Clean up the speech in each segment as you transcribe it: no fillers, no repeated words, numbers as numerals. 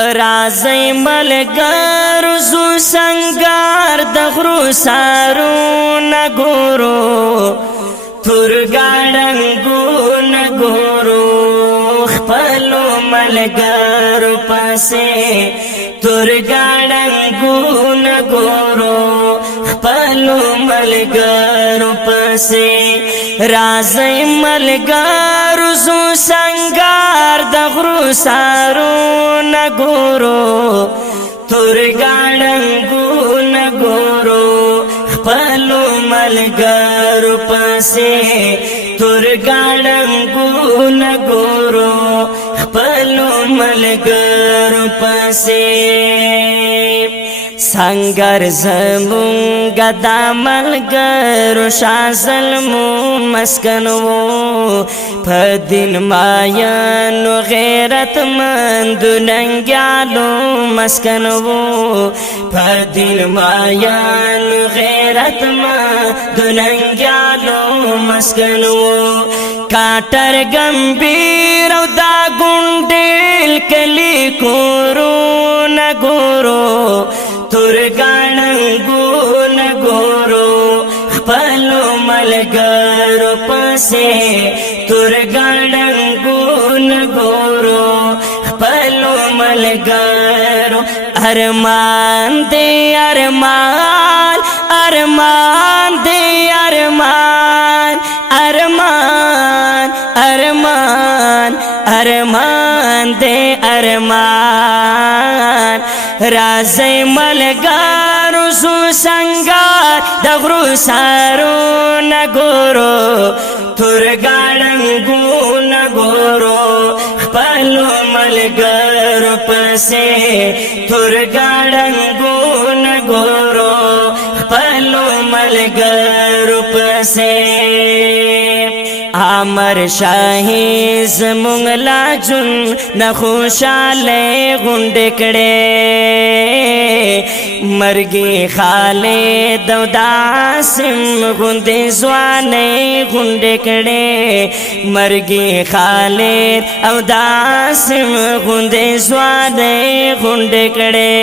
رازی ملګرو زو سنگار د غرو سارو نګورو تور ګاډنګو نګورو خپلو ملګرو پسې تور ګاډنګو نګورو خپلو ملګرو پسې رازی ملګرو زو سنگار د غرو سارو نګورو تور ګاډنګو نګورو خپلو ملګرو پسې تور ګاډنګو نګورو خپلو ملګرو پسې سنگر زمونږ د ملګرو شازلمو مسکنو په دین مایانو غیرت مندو ننګیالو مسکنو په دین مایانو غیرت مندو ننګیالو مسکنو کاټر گمبیر او دا ګونډیل کلی کورو نګورو تور ګاډنګو نګورو خپلو ملګرو پسې تور ګاډنګو نګورو خپلو ملګرو ارمان دی ارمان ارمان دی ارمان ارمان ارمان ارمان دی ارمان رازی ملګرو زو سنگار د غرو سارو نګورو تور ګاډنګو نګورو خپلو ملګرو پسې تور ګاډنګو نګورو خپلو ملګرو پسې امر شاهي زمونږ لا جون نخوشاله غونډې کړې مرګي خالد او داسم غوندې ځوانې غونډې کړې مرګي خالد او داسم غوندې ځوانې غونډې کړې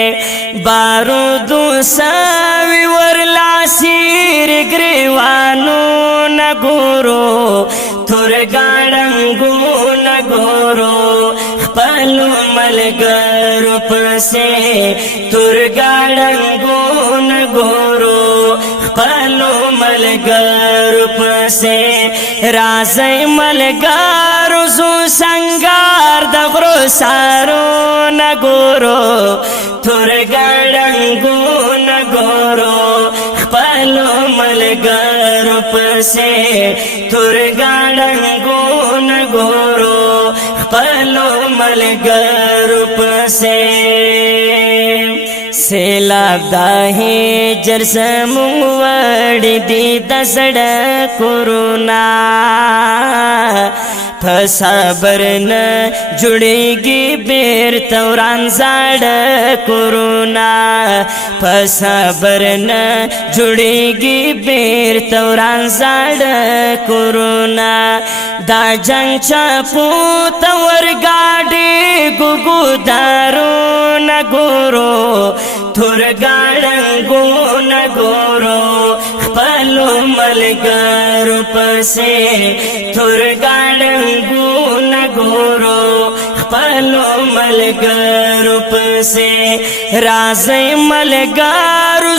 بارودو سوي ورلاسیر ګریوانو نګورو تور ګاډنګو نګورو خپلو ملګرو پسې تور ګاډنګو نګورو خپلو ملګرو پسې رازی ملګرو زو سنگار د غرو سارو نګورو تور ګاډنګو نګورو خپلو ملګرو پسې تور ګاډنګو نګورو خپلو ملګرو پسې سیلاب دا هجر زمونږ وړي دي د سړکونو په صبر نه جوړیږي بیرته وران سړکونه په صبر نه جوړیږي بیرته وران سړکونه دا جنګ چپو ته ورګاډي ګوګودارو نګورو تور ګاډنګو نګورو خپلو ملګرو پسې تور ګاډنګو نګورو خپلو ملګرو پسې رازی ملګرو